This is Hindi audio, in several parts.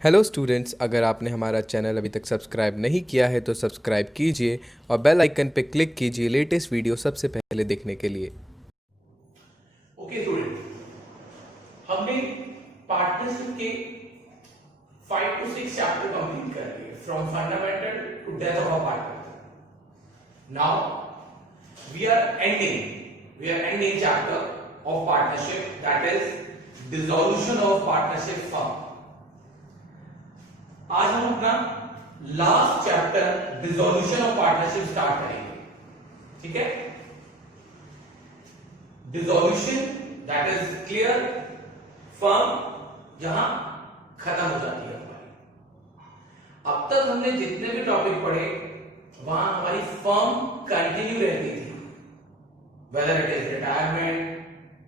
हेलो स्टूडेंट्स, अगर आपने हमारा चैनल अभी तक सब्सक्राइब नहीं किया है तो सब्सक्राइब कीजिए और बेल आइकन पर क्लिक कीजिए लेटेस्ट वीडियो सबसे पहले देखने के लिए। ओके स्टूडेंट, हमने पार्टनरशिप के 5 to 6 चैप्टर कंप्लीट कर लिए from fundamental to death of a partner. Now we are ending chapter of partnership, that is dissolution of partnership firm. आज हम अपना last chapter dissolution of partnership start करेंगे। ठीक है, dissolution that is clear, firm जहां खत्म हो जाती है हमारी। अब तक हमने जितने भी टॉपिक पढ़े वहां हमारी फर्म कंटिन्यू रहती थी, वेदर इट इज रिटायरमेंट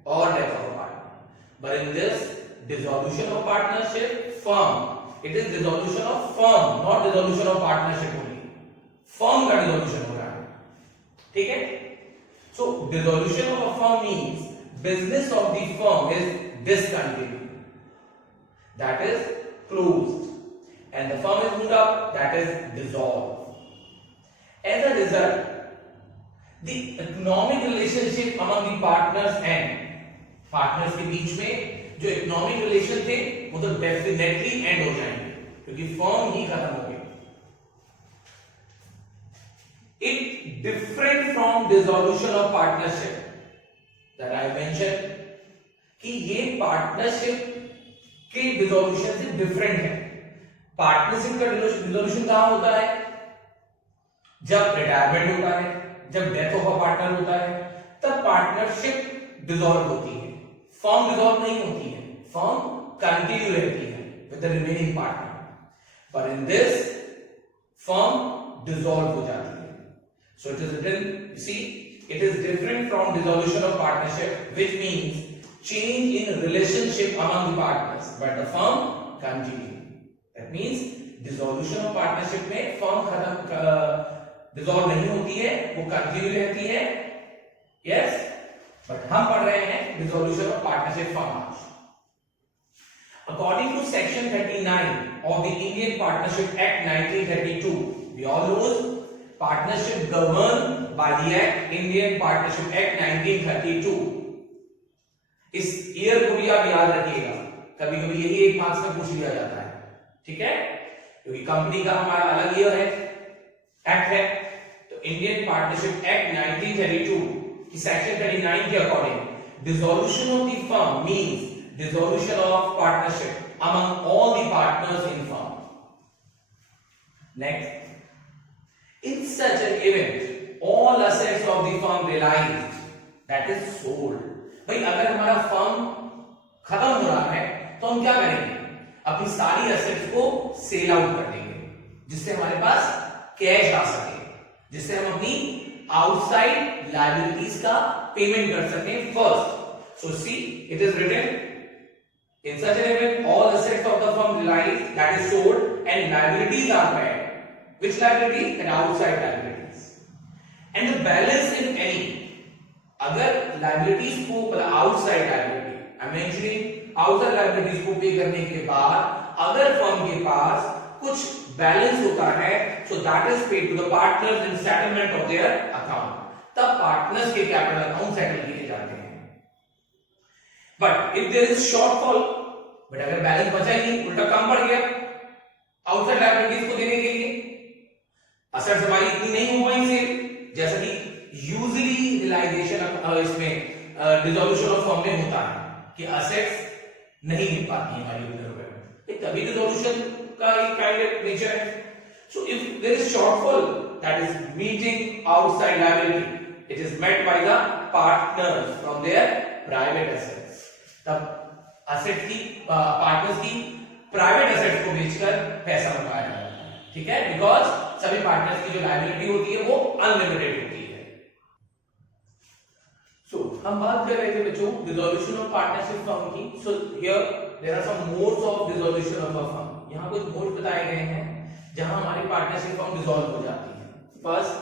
और death of partner. But in this dissolution of partnership firm, it is dissolution of firm, not dissolution of partnership only. Firm का डिसॉल्यूशन हो रहा है। ठीक है, so dissolution of a firm means business of the firm is discontinued, that is closed, and the firm is moved up, that is dissolved. As a result, the economic relationship among the partners and partners के बीच में जो इकोनॉमिक रिलेशन थे वो तो डेफिनेटली एंड हो जाएंगे, क्योंकि फर्म ही खत्म हो गई। It different from dissolution of partnership that I mentioned कि ये पार्टनरशिप के डिसोल्यूशन से डिफरेंट है। पार्टनरशिप का डिसोल्यूशन कहां होता है? जब रिटायरमेंट होता है, जब डेथ ऑफ अ पार्टनर होता है, तब पार्टनरशिप डिसॉल्व होती है। फर्म डिसॉल्व नहीं होती है, फर्म कंटिन्यू रहती है विद द रिमेनिंग पार्टनर। पर इन दिस फर्म डिसॉल्व हो जाती है। So it is written, you see, it is different from dissolution of partnership, which means change in relationship among the partners, but the firm continue. That means dissolution of partnership में firm खत्म dissolve नहीं होती है, वो continue रहती है, yes, but हम पढ़ रहे हैं dissolution of partnership firm आज। According to section 39 of the Indian Partnership Act 1932, we all know partnership governed by the Act, Indian Partnership Act 1932। इस ईयर को भी आप याद रखिएगा, कभी कभी यही एक मार्क्स में पूछ लिया जाता है। ठीक है, क्योंकि कंपनी का हमारा अलग ईयर है, एक्ट है। तो इंडियन पार्टनरशिप एक्ट 1932 की सेक्शन 39 के according dissolution of the firm means dissolution of partnership among all the partners in firm. Next, in such an event all assets of the firm realized, that is sold। भाई अगर हमारा फर्म खत्म हो रहा है तो हम क्या करेंगे? अपनी सारी एसेट्स को सेल आउट कर देंगे, जिससे हमारे पास कैश आ सके, जिससे हम अपनी आउटसाइड लायबिलिटीज का पेमेंट कर सकें first. So see it is written, in such an event all assets of the firm realized, that is sold, and liabilities are paid। Which liabilities? And outside liabilities. And the balance if any, अगर liabilities को मतलब outside liability, I'm mentioning outside liabilities को पे करने के बाद अगर फर्म के पास कुछ बैलेंस होता है, so that is paid to the partners in settlement of their account। तब पार्टनर्स के कैपिटल अकाउंट सेटल किए जाते हैं। But if there is shortfall, but अगर बैलेंस बचा ही नहीं, उल्टा कम पड़ गया आउटसाइड लायबिलिटीज को देने के लिए, असेट्स हमारी इतनी नहीं हो पाई सेल, जैसा कि यूजुअली रियलाइजेशन इसमें डिसॉल्यूशन ऑफ फर्म में होता है कि असेट्स नहीं मिल पाती हैं हमारी उतने रुपए में, ये तभी डिसॉल्यूशन का एक काइंड ऑफ नेचर है। So if there is shortfall that is meeting outside liability, it is met by the partners from their private assets. तब एसेट की पार्टनर्स की प्राइवेट एसेट्स को बेचकर पैसा उठाया जाता है। ठीक है, बिकॉज सभी पार्टनर्स की जो लायबिलिटी होती है वो अनलिमिटेड होती है। सो हम बात कर रहे थे बच्चों डिसॉल्यूशन ऑफ पार्टनरशिप फर्म की। So here there are some modes of dissolution of a firm. यहां कुछ मोड्स बताए गए हैं जहां हमारी पार्टनरशिप फर्म डिसॉल्व हो जाती है। First,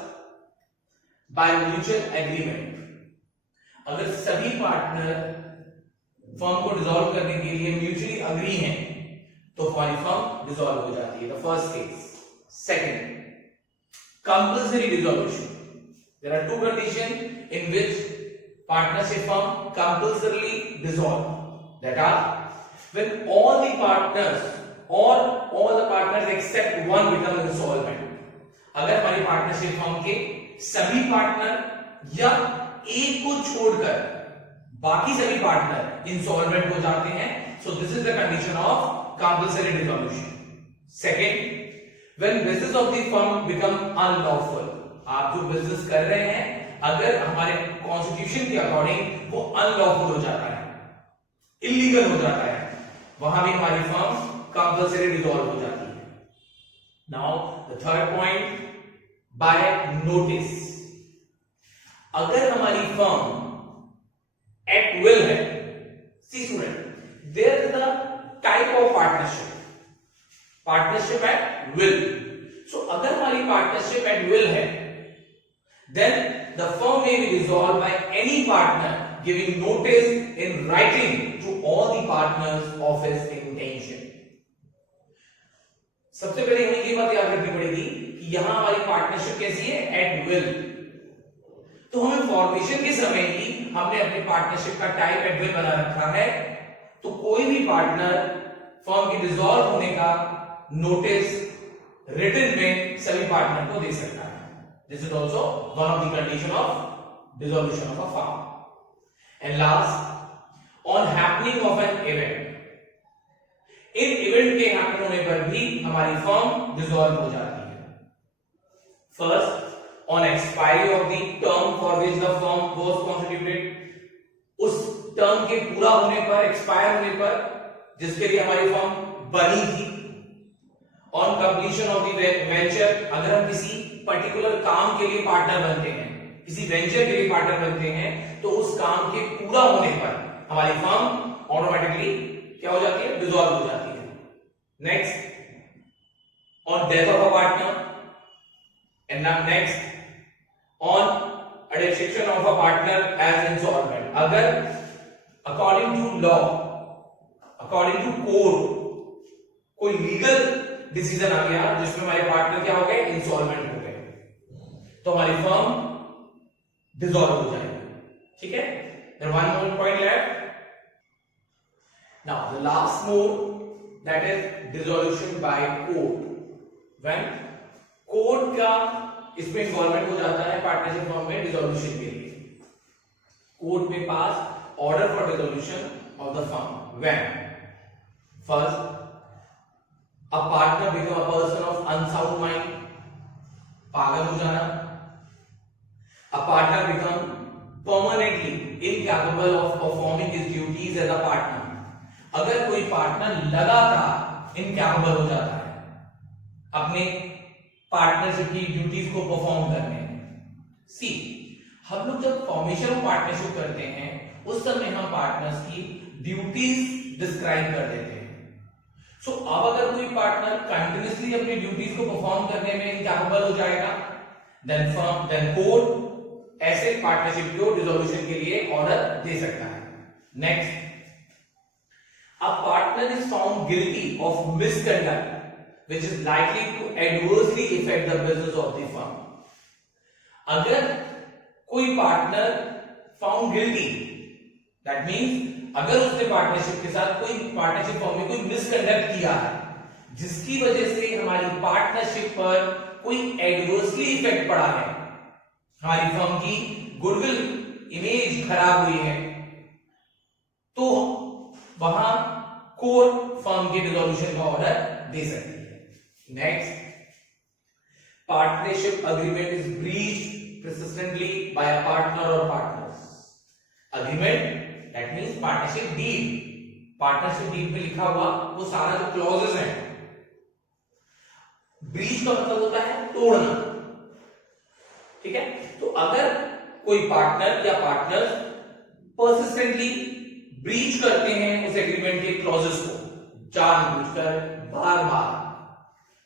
by mutual agreement. अगर सभी पार्टनर फर्म को डिसॉल्व करने के लिए म्यूचुअली अग्री हैं तो हमारी फर्म डिसॉल्व हो जाती है, the first case. Second, compulsory dissolution. There are two conditions in which partnership firm compulsorily dissolve. That are when all the partners or all the partners except one become insolvent. अगर हमारी पार्टनरशिप फर्म के सभी पार्टनर या एक को छोड़कर बाकी सभी पार्टनर इंसॉल्वेंट हो जाते हैं, so this is the condition of compulsory dissolution. Second, when business of the firm become unlawful. आप जो बिजनेस कर रहे हैं अगर हमारे कॉन्स्टिट्यूशन के अकॉर्डिंग वो अनलॉफुल हो जाता है, इलीगल हो जाता है, वहां भी हमारी फर्म कंपल्सरी डिसॉल्व हो जाती है। Now the third point, by notice. अगर हमारी फर्म एट विल है, C student, there is the type of partnership at will. So अगर हमारी पार्टनरशिप एट विल है, then the firm may be dissolved by any partner giving notice in writing to all the partners of his intention. सबसे पहले हमें ये बात याद रखनी पड़ेगी कि यहां हमारी पार्टनरशिप कैसी है, एट विल। तो हमें फॉर्मेशन के समय ही हमने अपनी पार्टनरशिप का टाइप एट विल बना रखा है, तो कोई भी पार्टनर फर्म के डिसॉल्व होने का नोटिस रिटन में सभी पार्टनर को दे सकता है। This is also one of the condition of dissolution of a firm. And last, on happening of an event, in event के हैपन होने पर भी हमारी फर्म डिसॉल्व हो जाती है। First, on expiry of the term for which the firm was constituted, उस टर्म के पूरा होने पर, एक्सपायर होने पर जिसके लिए हमारी फर्म बनी थी। On completion of the venture, अगर हम किसी पर्टिकुलर काम के लिए पार्टनर बनते हैं, किसी वेंचर के लिए पार्टनर बनते हैं, तो उस काम के पूरा होने पर हमारी फर्म ऑटोमेटिकली क्या हो जाती है, डिसॉल्व हो जाती है। Next, on death of a partner, and next on addiction of a partner as insolvent. अगर according to law, according to code कोई लीगल डिसीजन आ गया जिसमें हमारे पार्टनर क्या हो गए, इंसॉल्वेंट हो गए, तो हमारी फर्म डिसॉल्व हो जाएगी। ठीक है, there one more point left. Now the last mode, that is dissolution by court. When court का इसमें इन्वॉल्वमेंट हो जाता है पार्टनरशिप फर्म में डिसॉल्यूशन के लिए। कोर्ट में pass order for dissolution of the firm when first, a partner become a person of unsound mind, पागल हो जाना। a partner become permanently incapable of performing his duties as a partner, अगर कोई पार्टनर लगातार इनकैपेबल हो जाता है अपने पार्टनरशिप की ड्यूटीज को परफॉर्म करने में। सी, हम लोग जब फॉर्मेशन ऑफ पार्टनरशिप करते हैं उस समय हम पार्टनर्स की ड्यूटीज डिस्क्राइब कर देते हैं। सो अब अगर कोई पार्टनर कंटिन्यूअसली अपनी ड्यूटीज को परफॉर्म करने में इनकैपेबल हो जाएगा, देन कोर्ट ऐसे पार्टनरशिप को डिसॉल्यूशन के लिए ऑर्डर दे सकता है। Next, a partner is found guilty of misconduct which is likely to adversely effect the business of the firm. अगर कोई partner found guilty, that means अगर उसने पार्टनरशिप के साथ कोई पार्टनरशिप फर्म में कोई मिसकंडक्ट किया है जिसकी वजह से हमारी पार्टनरशिप पर कोई एडवर्सली इफेक्ट पड़ा है, हमारी फर्म की गुडविल इमेज खराब हुई है, तो वहां कोर्ट फर्म के डिसॉल्यूशन का ऑर्डर दे सकती है। Next, partnership agreement is breached persistently by a partner or partners. Agreement, that means partnership deed. Partnership deed में लिखा हुआ वो सारा जो क्लॉजेस हैं, ब्रीच का मतलब होता है तोड़ना। ठीक है, तो अगर कोई पार्टनर या पार्टनर्स परसिस्टेंटली ब्रीच करते हैं उस एग्रीमेंट के क्लॉजेस को जानबूझकर बार बार,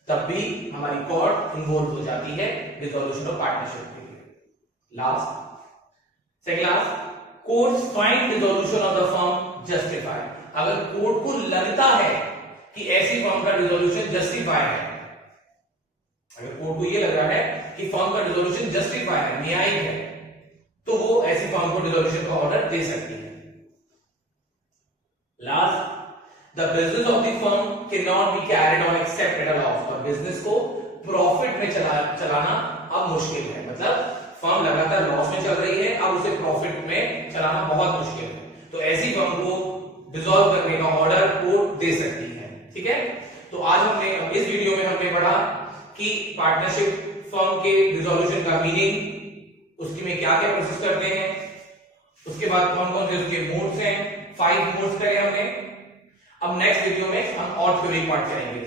तब भी हमारी कोर्ट इन्वॉल्व हो जाती है डिसॉल्यूशन ऑफ पार्टनरशिप के लिए। Last, second last, courts find dissolution of the firm justified. अगर कोर्ट को लगता है कि ऐसी फर्म का डिसोल्यूशन जस्टिफाई है, अगर कोर्ट को ये लग रहा है कि फर्म का डिसोल्यूशन जस्टिफाई है, न्यायिक है, तो वो ऐसी फर्म को डिसोल्यूशन का ऑर्डर दे सकती है। Last, the business of the firm can not be carried on accept at a loss, और बिजनेस को प्रॉफिट में चलाना अब मुश्किल है, मतलब फर्म लगातार लॉस में चल रही है, अब उसे प्रॉफिट में चलाना बहुत मुश्किल है, तो ऐसी फर्म को डिसॉल्व करने का ऑर्डर कोर्ट दे सकती है। ठीक है, तो आज हमने इस वीडियो में हमने पढ़ा कि पार्टनरशिप फर्म के डिसॉल्यूशन का मीनिंग, उसकी में क्या क्या प्रोसेस करते हैं, उसके बाद कौन कौन से उसके मोड्स हैं, 5 मोड्स करे हमने। अब नेक्स्ट वीडियो में हम और थ्योरी पार्ट करेंगे।